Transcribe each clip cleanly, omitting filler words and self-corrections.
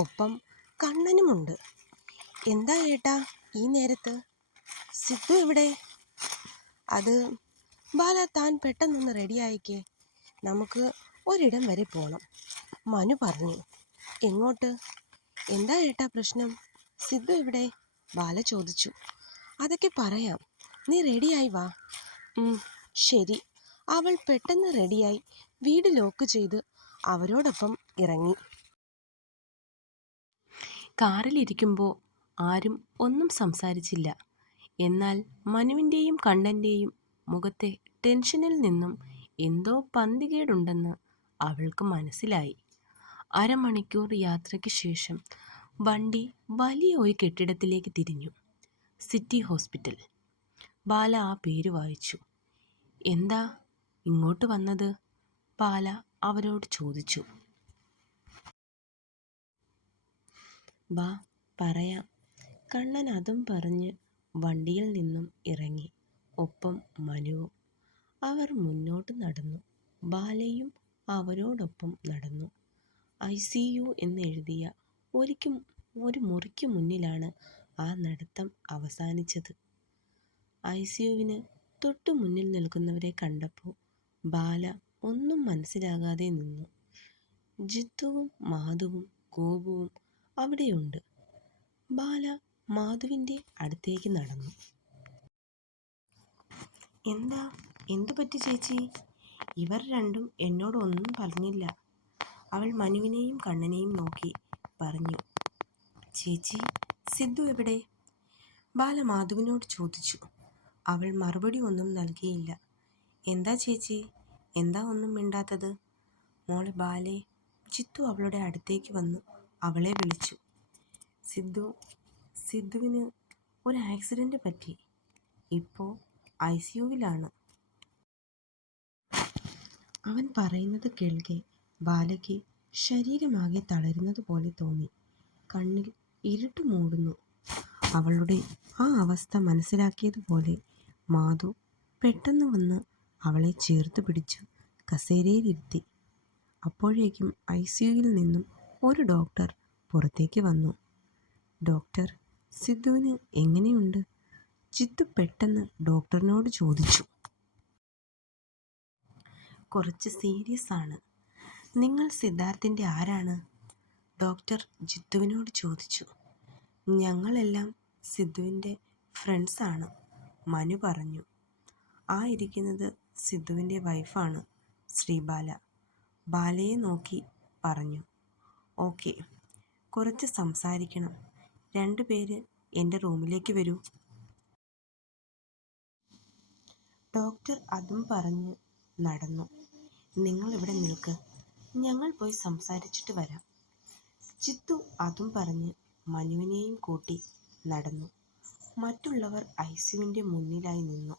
ഒപ്പം കണ്ണനുമുണ്ട്. എന്താ ഏട്ടാ ഈ നേരത്ത്? സിദ്ധു എവിടെ? അത് ബാല, താൻ പെട്ടെന്നൊന്ന് റെഡിയായിക്കേ, നമുക്ക് ഒരിടം വരെ പോകണം, മനു പറഞ്ഞു. എങ്ങോട്ട്? എന്താ ഏട്ടാ പ്രശ്നം? സിദ്ധു എവിടെ? ബാല ചോദിച്ചു. അതൊക്കെ പറയാം, നീ റെഡിയായി വാ. ശരി. അവൾ പെട്ടെന്ന് റെഡിയായി വീട് ലോക്ക് ചെയ്ത് അവരോടൊപ്പം ഇറങ്ങി. കാറിലിരിക്കുമ്പോൾ ആരും ഒന്നും സംസാരിച്ചില്ല. എന്നാൽ മനുവിൻ്റെയും കണ്ണൻ്റെയും മുഖത്തെ ടെൻഷനിൽ നിന്നും എന്തോ പന്തികേടുണ്ടെന്ന് അവൾക്ക് മനസ്സിലായി. അരമണിക്കൂർ യാത്രയ്ക്ക് ശേഷം വണ്ടി വലിയ ഒരു കെട്ടിടത്തിലേക്ക് തിരിഞ്ഞു. City hospital. ബാല ആ പേര് വായിച്ചു. എന്താ ഇങ്ങോട്ട് വന്നത്? ബാല അവരോട് ചോദിച്ചു. വാ പറയാം. കണ്ണൻ അതും പറഞ്ഞ് വണ്ടിയിൽ നിന്നും ഇറങ്ങി. ഒപ്പം മനുവും. അവർ മുന്നോട്ട് നടന്നു. ബാലയും അവരോടൊപ്പം നടന്നു. ICU എന്നെഴുതിയ ഒരു മുറിക്ക് മുന്നിലാണ് ആ നടത്തം അവസാനിച്ചത്. ICUവിന് തൊട്ടു മുന്നിൽ നിൽക്കുന്നവരെ കണ്ടപ്പോൾ ബാല ഒന്നും മനസ്സിലാകാതെ നിന്നു. ജിത്തുവും മാധുവും ഗോപുവും അവിടെയുണ്ട്. ബാല മാധുവിൻ്റെ അടുത്തേക്ക് നടന്നു. എന്തു പറ്റി ചേച്ചി? ഇവർ രണ്ടും എന്നോട് ഒന്നും പറഞ്ഞില്ല. അവൾ മനുവിനെയും കണ്ണനെയും നോക്കി പറഞ്ഞു. ചേച്ചി, സിദ്ധു എവിടെ? ബാല മാധുവിനോട് ചോദിച്ചു. അവൾ മറുപടി ഒന്നും നൽകിയില്ല. എന്താ ചേച്ചി, എന്താ ഒന്നും മിണ്ടാത്തത്? മോളെ ബാലേ. ജിത്തു അവളുടെ അടുത്തേക്ക് വന്നു അവളെ വിളിച്ചു. സിദ്ധുവിന് ഒരു ആക്സിഡൻറ്റ് പറ്റി. ഇപ്പോൾ ICUവിലാണ്. അവൻ പറയുന്നത് കേൾക്കെ ബാലയ്ക്ക് ശരീരമാകെ തളരുന്നത് പോലെ തോന്നി. കണ്ണിൽ ഇരുട്ട് മൂടുന്നു. അവളുടെ ആ അവസ്ഥ മനസ്സിലാക്കിയതുപോലെ മാധു പെട്ടെന്ന് വന്ന് അവളെ ചേർത്ത് പിടിച്ചു കസേരയിലിരുത്തി. അപ്പോഴേക്കും ICUവിൽ നിന്നും ഒരു ഡോക്ടർ പുറത്തേക്ക് വന്നു. ഡോക്ടർ, സിദ്ധുവിന് എങ്ങനെയുണ്ട്? ജിത്തു പെട്ടെന്ന് ഡോക്ടറിനോട് ചോദിച്ചു. കുറച്ച് സീരിയസ് ആണ്. നിങ്ങൾ സിദ്ധാർത്ഥിൻ്റെ ആരാണ്? ഡോക്ടർ ജിത്തുവിനോട് ചോദിച്ചു. ഞങ്ങളെല്ലാം സിദ്ധുവിൻ്റെ ഫ്രണ്ട്സാണ്, മനു പറഞ്ഞു. ആ ഇരിക്കുന്നത് സിദ്ധുവിൻ്റെ വൈഫാണ്, ശ്രീബാല. ബാലയെ നോക്കി പറഞ്ഞു. ഓക്കെ, കുറച്ച് സംസാരിക്കണം. 2 പേര് എൻ്റെ റൂമിലേക്ക് വരൂ. ഡോക്ടർ അതും പറഞ്ഞ് നടന്നു. നിങ്ങൾ ഇവിടെ നിൽക്ക്, ഞങ്ങൾ പോയി സംസാരിച്ചിട്ട് വരാം. ജിത്തു അതും പറഞ്ഞ് മനുവിനെയും കൂട്ടി നടന്നു. മറ്റുള്ളവർ ICUവിൻ്റെ മുന്നിലായി നിന്നു.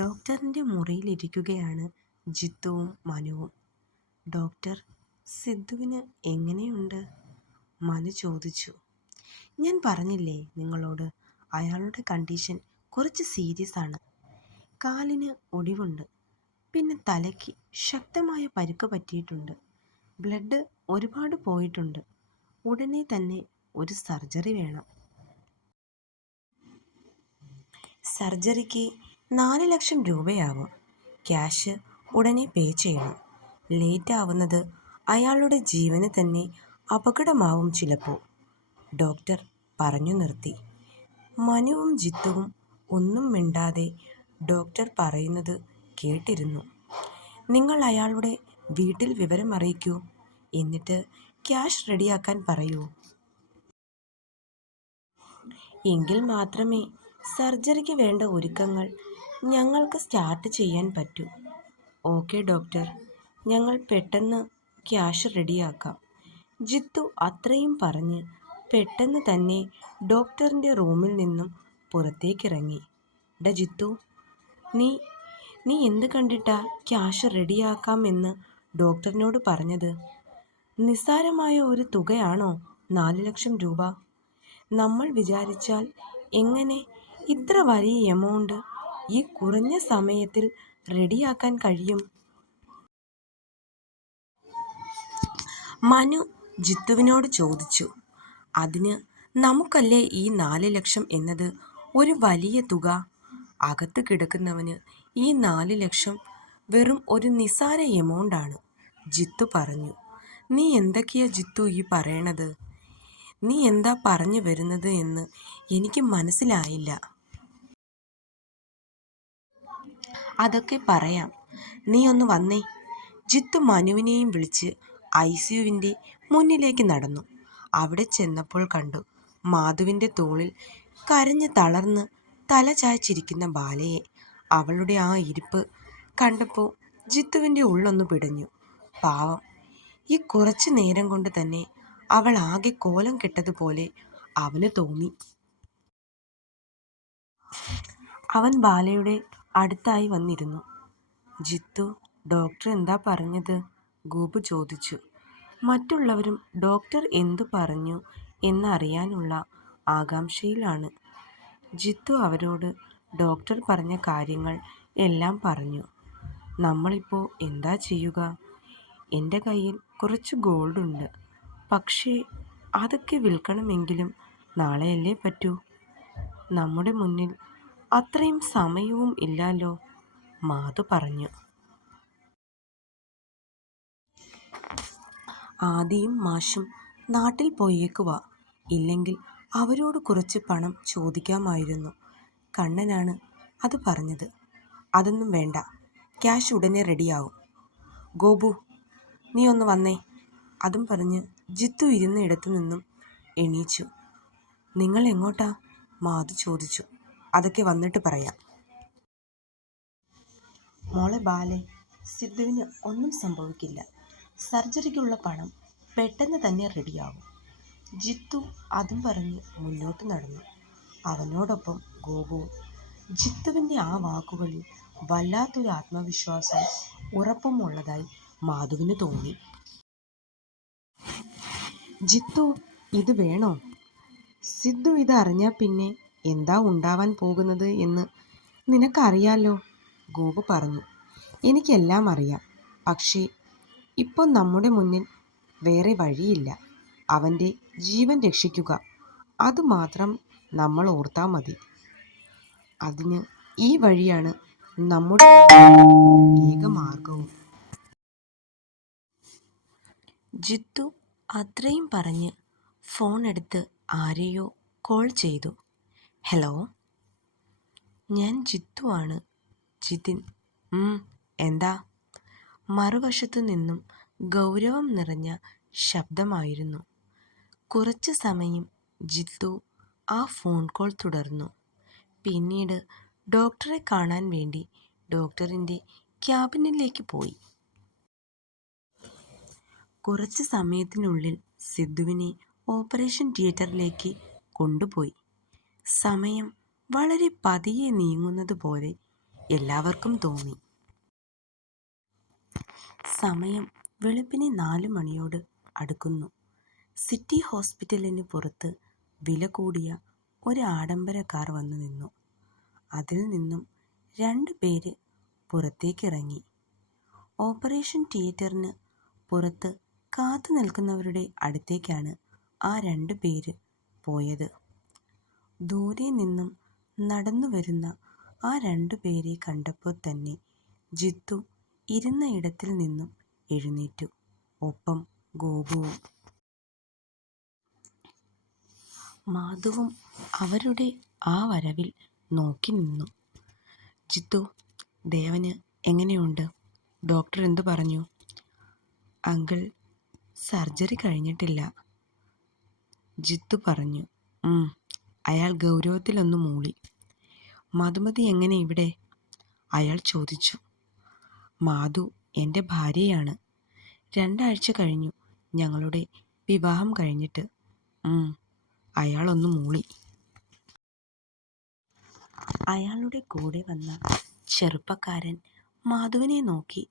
ഡോക്ടറിൻ്റെ മുറിയിലിരിക്കുകയാണ് ജിത്തുവും മനുവും. ഡോക്ടർ, സിദ്ധുവിന് എങ്ങനെയുണ്ട്? മനു ചോദിച്ചു. ഞാൻ പറഞ്ഞില്ലേ നിങ്ങളോട്, അയാളുടെ കണ്ടീഷൻ കുറച്ച് സീരിയസ് ആണ്. കാലിന് ഒടിവുണ്ട്, പിന്നെ തലയ്ക്ക് ശക്തമായ പരിക്ക് പറ്റിയിട്ടുണ്ട്. ബ്ലഡ് ഒരുപാട് പോയിട്ടുണ്ട്. ഉടനെ തന്നെ ഒരു സർജറി വേണം. സർജറിക്ക് 4 ലക്ഷം രൂപയാവും. ക്യാഷ് ഉടനെ പേ ചെയ്യണം. ലേറ്റ് ആവുന്നത് അയാളുടെ ജീവന് തന്നെ അപകടമാവും ചിലപ്പോൾ, ഡോക്ടർ പറഞ്ഞു നിർത്തി. മനുവും ജിത്തുവും ഒന്നും മിണ്ടാതെ ഡോക്ടർ പറയുന്നത് കേട്ടിരുന്നു. നിങ്ങൾ അയാളുടെ വീട്ടിൽ വിവരം അറിയിക്കൂ, എന്നിട്ട് ക്യാഷ് റെഡിയാക്കാൻ പറയൂ. എങ്കിൽ മാത്രമേ സർജറിക്ക് വേണ്ട ഒരുക്കങ്ങൾ ഞങ്ങൾക്ക് സ്റ്റാർട്ട് ചെയ്യാൻ പറ്റൂ. ഓക്കെ ഡോക്ടർ, ഞങ്ങൾ പെട്ടെന്ന് ക്യാഷ് റെഡിയാക്കാം. ജിത്തു അത്രയും പറഞ്ഞ് പെട്ടെന്ന് തന്നെ ഡോക്ടറിൻ്റെ റൂമിൽ നിന്നും പുറത്തേക്കിറങ്ങി. ഡാ ജിത്തു, നീ എന്ത് കണ്ടിട്ടാ ക്യാഷ് റെഡിയാക്കാം എന്ന് ഡോക്ടറിനോട് പറഞ്ഞത്? നിസ്സാരമായ ഒരു തുകയാണോ 4 ലക്ഷം രൂപ? നമ്മൾ വിചാരിച്ചാൽ എങ്ങനെ ഇത്ര വലിയ എമൗണ്ട് ഈ കുറഞ്ഞ സമയത്തിൽ റെഡിയാക്കാൻ കഴിയും? മനു ജിത്തുവിനോട് ചോദിച്ചു. അതിന് നമുക്കല്ലേ ഈ 4 ലക്ഷം എന്നത് ഒരു വലിയ തുക. അകത്ത് കിടക്കുന്നവന് ഈ 4 ലക്ഷം വെറും ഒരു നിസാര എമൗണ്ടാണ്. ജിത്തു പറഞ്ഞു. നീ എന്തൊക്കെയാ ജിത്തു ഈ പറയണത്? നീ എന്താ പറഞ്ഞു വരുന്നത് എന്ന് എനിക്ക് മനസ്സിലായില്ല. അതൊക്കെ പറയാം, നീ ഒന്ന് വന്നേ. ജിത്തു മനുവിനെയും വിളിച്ച് ICUവിൻ്റെ മുന്നിലേക്ക് നടന്നു. അവിടെ ചെന്നപ്പോൾ കണ്ടു മാധുവിൻ്റെ തോളിൽ കരഞ്ഞ് തളർന്ന് തല ചായ്ച്ചിരിക്കുന്ന ബാലയെ. അവളുടെ ആ ഇരിപ്പ് കണ്ടപ്പോൾ ജിത്തുവിൻ്റെ ഉള്ളൊന്ന് പിടഞ്ഞു. പാവം, ഈ കുറച്ചു നേരം കൊണ്ട് തന്നെ അവൾ ആകെ കോലം കെട്ടതുപോലെ അവന് തോന്നി. അവൻ ബാലയുടെ അടുത്തായി വന്നിരുന്നു. ജിത്തു, ഡോക്ടർ എന്താ പറഞ്ഞത്? ഗോപു ചോദിച്ചു. മറ്റുള്ളവരും ഡോക്ടർ എന്തു പറഞ്ഞു എന്നറിയാനുള്ള ആകാംക്ഷയിലാണ്. ജിത്തു അവരോട് ഡോക്ടർ പറഞ്ഞ കാര്യങ്ങൾ എല്ലാം പറഞ്ഞു. നമ്മളിപ്പോൾ എന്താ ചെയ്യുക? എൻ്റെ കയ്യിൽ കുറച്ച് ഗോൾഡുണ്ട്. പക്ഷേ അതൊക്കെ വിൽക്കണമെങ്കിലും നാളെയല്ലേ പറ്റൂ. നമ്മുടെ മുന്നിൽ അത്രയും സമയവും ഇല്ലല്ലോ, മാധു പറഞ്ഞു. ആദിയും മാഷും നാട്ടിൽ പോയേക്കുവാ. ഇല്ലെങ്കിൽ അവരോട് കുറച്ച് പണം ചോദിക്കാമായിരുന്നു. കണ്ണനാണ് അത് പറഞ്ഞത്. അതൊന്നും വേണ്ട, ക്യാഷ് ഉടനെ റെഡിയാവും. ഗോപു, നീ ഒന്ന് വന്നേ. അതും പറഞ്ഞ് ജിത്തു ഇരുന്ന ഇടത്തു നിന്നും എണീച്ചു. നിങ്ങൾ എങ്ങോട്ടാ? മാധു ചോദിച്ചു. അതൊക്കെ വന്നിട്ട് പറയാം. മോളെ ബാലെ, സിദ്ധുവിന് ഒന്നും സംഭവിക്കില്ല. സർജറിക്കുള്ള പണം പെട്ടെന്ന് തന്നെ റെഡിയാവും. ജിത്തു അതും പറഞ്ഞ് മുന്നോട്ട് നടന്നു. അവനോടൊപ്പം ഗോപുവും. ജിത്തുവിൻ്റെ ആ വാക്കുകളിൽ വല്ലാത്തൊരു ആത്മവിശ്വാസം ഉറപ്പും ഉള്ളതായി മാധുവിന് തോന്നി. ജിത്തു, ഇത് വേണോ? സിദ്ധു ഇത് അറിഞ്ഞാൽ പിന്നെ എന്താ ഉണ്ടാവാൻ പോകുന്നത് എന്ന് നിനക്കറിയാലോ, ഗോപു പറഞ്ഞു. എനിക്കെല്ലാം അറിയാം. പക്ഷേ ഇപ്പോൾ നമ്മുടെ മുന്നിൽ വേറെ വഴിയില്ല. അവൻ്റെ ജീവൻ രക്ഷിക്കുക, അതുമാത്രം നമ്മൾ ഓർത്താൽ മതി. അതിന് ഈ വഴിയാണ് നമ്മുടെ ഏക മാർഗവും. ജിത്തു അത്രയും പറഞ്ഞ് ഫോൺ എടുത്ത് ആരെയോ കോൾ ചെയ്തു. ഹലോ, ഞാൻ ജിത്തു ആണ്. ജിതിൻ. എന്താ? മറുവശത്തു നിന്നും ഗൗരവം നിറഞ്ഞ ശബ്ദമായിരുന്നു. കുറച്ച് സമയം ജിത്തു ആ ഫോൺ കോൾ തുടർന്നു. പിന്നീട് ഡോക്ടറെ കാണാൻ വേണ്ടി ഡോക്ടറിൻ്റെ ക്യാബിനിലേക്ക് പോയി. കുറച്ച് സമയത്തിനുള്ളിൽ സിദ്ധുവിനെ ഓപ്പറേഷൻ തിയേറ്ററിലേക്ക് കൊണ്ടുപോയി. സമയം വളരെ പതിയെ നീങ്ങുന്നത് പോലെ എല്ലാവർക്കും തോന്നി. സമയം വെളുപ്പിനെ 4 മണിയോട് അടുക്കുന്നു. സിറ്റി ഹോസ്പിറ്റലിന് പുറത്ത് വില കൂടിയ ഒരു ആഡംബര കാർ വന്നു നിന്നു. അതിൽ നിന്നും 2 പേര് പുറത്തേക്കിറങ്ങി. ഓപ്പറേഷൻ തിയേറ്ററിന് പുറത്ത് കാത്തു നിൽക്കുന്നവരുടെ അടുത്തേക്കാണ് ആ 2 പേര് പോയത്. ദൂരെ നിന്നും നടന്നു വരുന്ന ആ 2 പേരെ കണ്ടപ്പോൾ തന്നെ ജിത്തു ഇരുന്ന ഇടത്തിൽ നിന്നും എഴുന്നേറ്റു. ഒപ്പം ഗോപുവും. മാധുവും അവരുടെ ആ വരവിൽ നോക്കി നിന്നു. ജിത്തു, ദേവന് എങ്ങനെയുണ്ട്? ഡോക്ടർ എന്തു പറഞ്ഞു? അങ്കിൾ, സർജറി കഴിഞ്ഞിട്ടില്ല, ജിത്തു പറഞ്ഞു. അയാൾ ഗൗരവത്തിലൊന്ന് മൂളി. മധുമതി എങ്ങനെ ഇവിടെ? അയാൾ ചോദിച്ചു. മാധു എൻ്റെ ഭാര്യയാണ്. 2 ആഴ്ച കഴിഞ്ഞു ഞങ്ങളുടെ വിവാഹം കഴിഞ്ഞിട്ട്. അയാളൊന്ന് മൂളി. അയാളുടെ കൂടെ വന്ന ചെറുപ്പക്കാരൻ മാധുവിനെ നോക്കി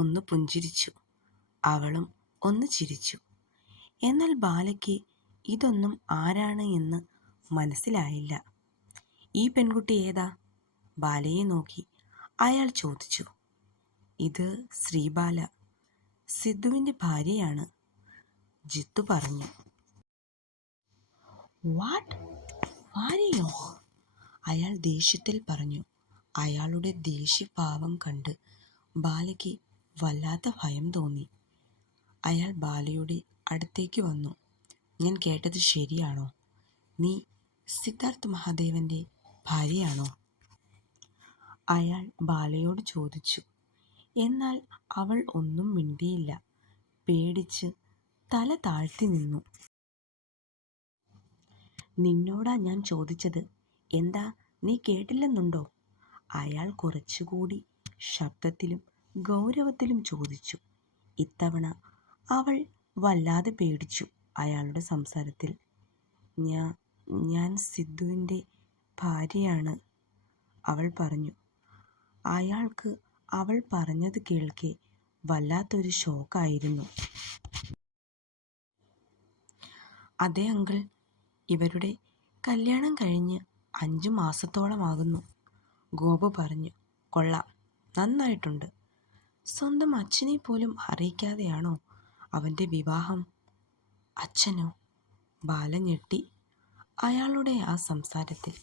ഒന്ന് പുഞ്ചിരിച്ചു. അവളും ഒന്ന് ചിരിച്ചു. എന്നാൽ ബാലയ്ക്ക് ഇതൊന്നും ആരാണ് എന്ന് മനസ്സിലായില്ല. ഈ പെൺകുട്ടി ഏതാ? ബാലയെ നോക്കി അയാൾ ചോദിച്ചു. ഇത് ശ്രീബാല, സിദ്ധുവിൻ്റെ ഭാര്യയാണ്. ജിത്തു പറഞ്ഞു. വാട്ട്, ഭാര്യയോ? അയാൾ ദേഷ്യത്തിൽ പറഞ്ഞു. അയാളുടെ ദേഷ്യഭാവം കണ്ട് ബാലയ്ക്ക് വല്ലാത്ത ഭയം തോന്നി. അയാൾ ബാലയുടെ അടുത്തേക്ക് വന്നു. ഞാൻ കേട്ടത് ശരിയാണോ? നീ സിദ്ധാർത്ഥ് മഹാദേവന്റെ ഭാര്യയാണോ? അയാൾ ബാലയോട് ചോദിച്ചു. എന്നാൽ അവൾ ഒന്നും മിണ്ടിയില്ല. പേടിച്ച് തല താഴ്ത്തി നിന്നു. നിന്നോടാ ഞാൻ ചോദിച്ചത്. എന്താ, നീ കേട്ടില്ലെന്നുണ്ടോ? അയാൾ കുറച്ചുകൂടി ശബ്ദത്തിലും ഗൗരവത്തിലും ചോദിച്ചു. ഇത്തവണ അവൾ വല്ലാതെ പേടിച്ചു അയാളുടെ സംസാരത്തിൽ. ഞാൻ സിദ്ധുവിൻ്റെ ഭാര്യയാണ്, അവൾ പറഞ്ഞു. അയാൾക്ക് അവൾ പറഞ്ഞത് കേൾക്കെ വല്ലാത്തൊരു ഷോക്കായിരുന്നു. അതെ അങ്കിൾ, ഇവരുടെ കല്യാണം കഴിഞ്ഞ് 5 മാസത്തോളമാകുന്നു, ഗോപു പറഞ്ഞു. കൊള്ളാം, നന്നായിട്ടുണ്ട്. സ്വന്തം അച്ഛനെ പോലും അറിയിക്കാതെയാണോ അവൻ്റെ വിവാഹം? അച്ഛനോ? ബാല ഞെട്ടി അയാളുടെ ആ സംസാരത്തിൽ.